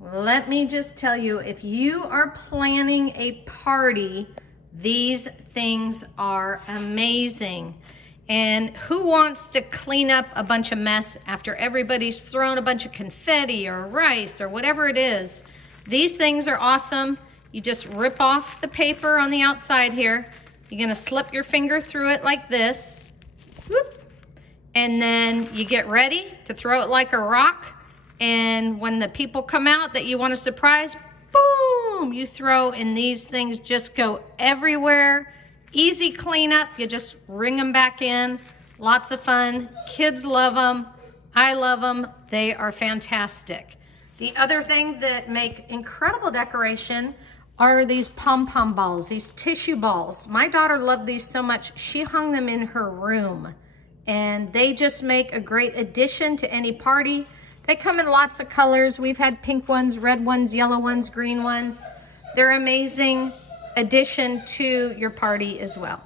Let me just tell you, if you are planning a party, these things are amazing. And who wants to clean up a bunch of mess after everybody's thrown a bunch of confetti or rice or whatever it is? These things are awesome. You just rip off the paper on the outside here. You're gonna slip your finger through it like this. Whoop. And then you get ready to throw it like a rock. And when the people come out that you want to surprise, boom, you throw, and these things just go everywhere. Easy cleanup, you just ring them back in. Lots of fun. Kids love them. I love them. They are fantastic. The other thing that make incredible decoration are these pom-pom balls, these tissue balls. My daughter loved these so much, she hung them in her room. And they just make a great addition to any party. They come in lots of colors. We've had pink ones, red ones, yellow ones, green ones. They're amazing addition to your party as well.